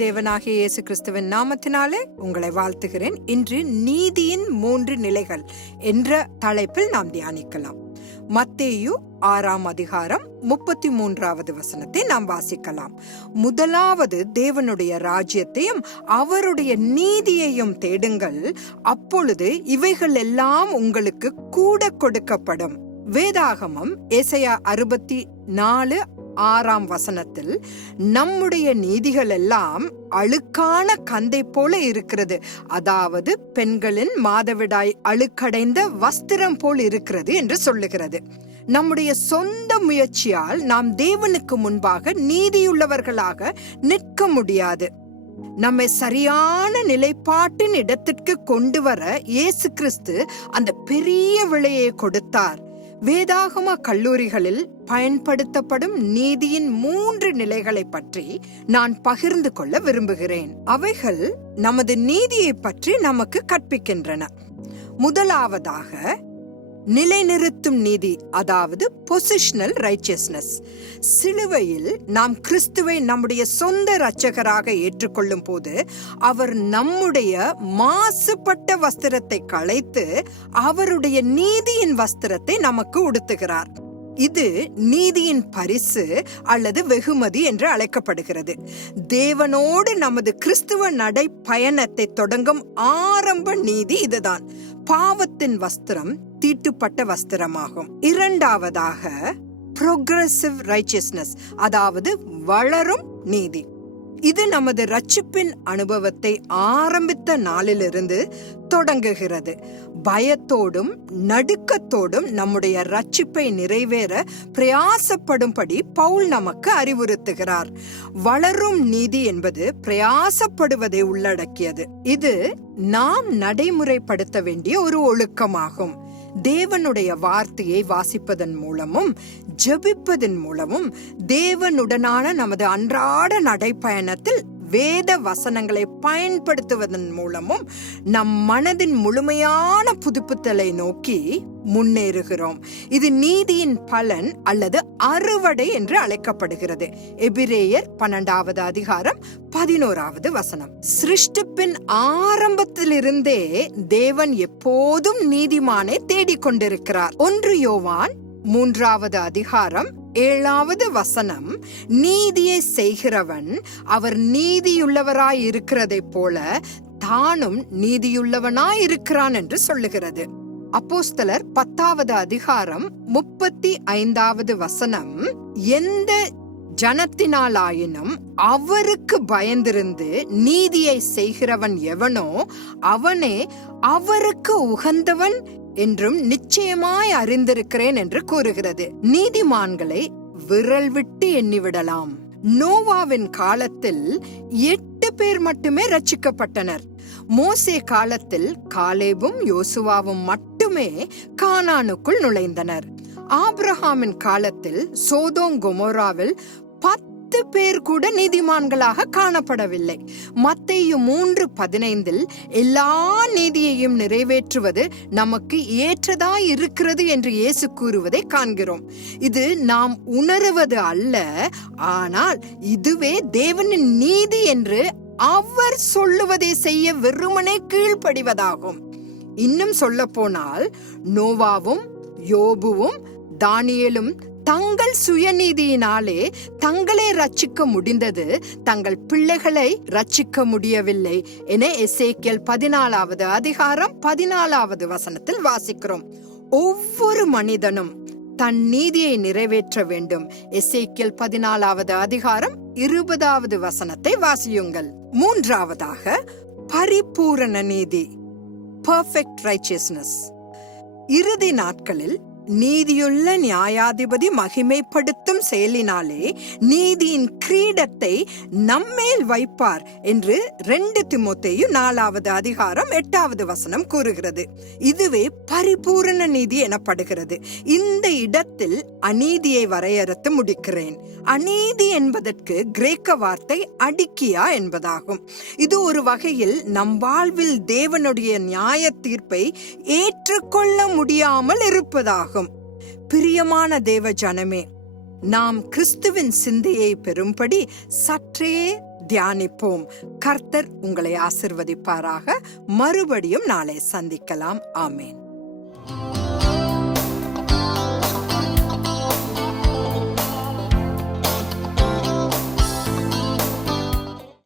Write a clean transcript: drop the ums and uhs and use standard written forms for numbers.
தேவனாகிய இயேசு கிறிஸ்துவின் நாமத்தினாலே உங்களை வாழ்த்துகிறேன். இன்று நீதியின் 3 நிலைகள் என்ற தலைப்பில் நாம் தியானிக்கலாம். மத்தேயு 6ஆம் அதிகாரம் 33வது வசனத்தை நாம் வாசிக்கலாம். முதலாவது தேவனுடைய ராஜ்யத்தையும் அவருடைய நீதியையும் தேடுங்கள், அப்பொழுது இவைகள் எல்லாம் உங்களுக்கு கூட கொடுக்கப்படும். வேதாகமம் ஏசாயா 64:6ஆம் வசனத்தில் நம்முடைய நீதிகள் எல்லாம் அழுக்கான கந்தை போல இருக்கிறது, அதாவது பெண்களின் மாதவிடாய் அழுக்கடைந்த வஸ்திரம் போல் இருக்கிறது என்று சொல்லுகிறது. நம்முடைய சொந்த முயற்சியால் நாம் தேவனுக்கு முன்பாக நீதியுள்ளவர்களாக நிற்க முடியாது. நம்மை சரியான நிலைப்பாட்டின் இடத்திற்கு கொண்டு வர இயேசு கிறிஸ்து அந்த பெரிய விலையை கொடுத்தார். வேதாகம கல்லூரிகளில் பயன்படுத்தப்படும் நீதியின் 3 நிலைகளை பற்றி நான் பகிர்ந்து கொள்ள விரும்புகிறேன். அவைகள் நமது நீதியை பற்றி நமக்கு கற்பிக்கின்றன. முதலாவதாக நிலைநிறுத்தும் நீதி, அதாவது பொசிஷனல் ரைச்சியஸ்னஸ். சிலுவையில் நாம் கிறிஸ்துவை நம்முடைய சொந்த இரட்சகராக ஏற்றுக்கொள்ளும் போது அவர் நம்முடைய மாசுபட்ட வஸ்திரத்தை களைத்து அவருடைய நீதியின் வஸ்திரத்தை நமக்கு உடுத்துகிறார். இது நீதியின் பரிசு அல்லது வெகுமதி என்று அழைக்கப்படுகிறது. தேவனோடு நமது கிறிஸ்துவ நடை பயணத்தை தொடங்கும் ஆரம்ப நீதி இதுதான். பாவத்தின் வஸ்திரம் தீட்டுப்பட்ட வஸ்திரமாகும். இரண்டாவதாக ப்ரோக்ரெசிவ் ரைச்சியஸ்னஸ், அதாவது வளரும் நீதி. இது நமது ரட்சிப்பின் அனுபவத்தை ஆரம்பித்த நாளிலிருந்து தொடங்குகிறது. பயத்தோடும் நடுக்கத்தோடும் நம்முடைய ரட்சிப்பை நிறைவேற பிரயாசப்படும்படி பவுல் நமக்கு அறிவுறுத்துகிறார். வளரும் நீதி என்பது பிரயாசப்படுவதை உள்ளடக்கியது. இது நாம் நடைமுறைப்படுத்த வேண்டிய ஒரு ஒழுக்கமாகும். தேவனுடைய வார்த்தையை வாசிப்பதன் மூலமும் ஜெபிப்பதன் மூலமும் தேவனுடனான நமது அன்றாட நடைப்பயணத்தில் வேத வசனங்களை பயன்படுத்துவதன் மூலமும் நம் மனதின் முழுமையான புதுப்பித்தலை நோக்கி முன்னேறுகிறோம். இது நீதியின் பலன் அல்லது அறுவடை என்று அழைக்கப்படுகிறது. எபிரேயர் 12வது அதிகாரம் 11வது வசனம். சிருஷ்டிப்பின் ஆரம்பத்திலிருந்தே தேவன் எப்போதும் நீதிமானை தேடிக்கொண்டிருக்கிறார். 1 யோவான் 3வது அதிகாரம் 7வது வசனம், நீதியை செய்கிறவன் அவர் நீதியுள்ளவராய் இருக்கிறதை போல தானும் நீதியுள்ளவனாய் இருக்கிறான் என்று சொல்லுகிறது. அப்போஸ்தலர் 10வது அதிகாரம் 35வது வசனம், எந்த ஜனத்தினாலாயினும் அவருக்கு பயந்திருந்து நீதியை செய்கிறவன் எவனோ அவனே அவருக்கு உகந்தவன் என்றும் நிச்சயமாய் அறிந்திருக்கிறேன் என்று கூறுகிறது. நீதிமான்களை விரல் விட்டு எண்ணிவிடலாம். நோவாவின் காலத்தில் 8 பேர் மட்டுமே ரட்சிக்கப்பட்டனர். மோசே காலத்தில் காலேபும் யோசுவாவும் மட்டுமே கானானுக்குள் நுழைந்தனர். ஆபிரகாமின் காலத்தில் சோதோம் கொமோராவில் 10 பேர் கூட நீதிமான்களாக காணப்படவில்லை. மத்தேயு 3:15 எல்லா நீதியையும் நிறைவேற்றுவது நமக்கு ஏற்றதாய் இருக்கிறது என்று இயேசு கூறுவதை காண்கிறோம். இது நாம் உணருவது அல்ல, ஆனால் இதுவே தேவனின் நீதி என்று அவர் சொல்லுவதை செய்ய வெறுமனே கீழ்ப்படிவதாகும். இன்னும் சொல்ல போனால் நோவாவும் யோபுவும் தானியேலும் தங்கள் சுயநீதியினாலே தங்களை ரட்சிக்க முடிந்தது, தங்கள் பிள்ளைகளை ரட்சிக்க முடியவில்லை என எசேக்கியேல் 14வது அதிகாரம் 14வது வசனத்தில் வாசிக்கிறோம். ஒவ்வொரு மனிதனும் தன் நீதியை நிறைவேற்ற வேண்டும். எசேக்கியேல் 14வது அதிகாரம் 20வது வசனத்தை வாசியுங்கள். மூன்றாவதாக பரிபூரண நீதி, பெர்ஃபெக்ட் ரைச்சியஸ்னஸ். இறுதி நாட்களில் நீதியுள்ள நியாயாதிபதி மகிமைப்படுத்தும் செயலினாலே நீதியின் கிரீடத்தை நம்மேல் வைப்பார் என்று 2 தீமோத்தேயு 4வது அதிகாரம் 8வது வசனம் கூறுகிறது. இதுவே பரிபூரண நீதி எனப்படுகிறது. இந்த இடத்தில் அநீதியை வரையறுத்து முடிக்கிறேன். அநீதி என்பதற்கு கிரேக்க வார்த்தை அடிக்கியா என்பதாகும். இது ஒரு வகையில் நம் வாழ்வில் தேவனுடைய நியாய தீர்ப்பை ஏற்றுக்கொள்ள முடியாமல் இருப்பதாகும். பிரியமான தேவ ஜனமே, நாம் கிறிஸ்துவின் சிந்தையை பெறும்படி சற்றே தியானிப்போம். கர்த்தர் உங்களை ஆசிர்வதிப்பாராக. மறுபடியும் நாளை சந்திக்கலாம். ஆமேன்.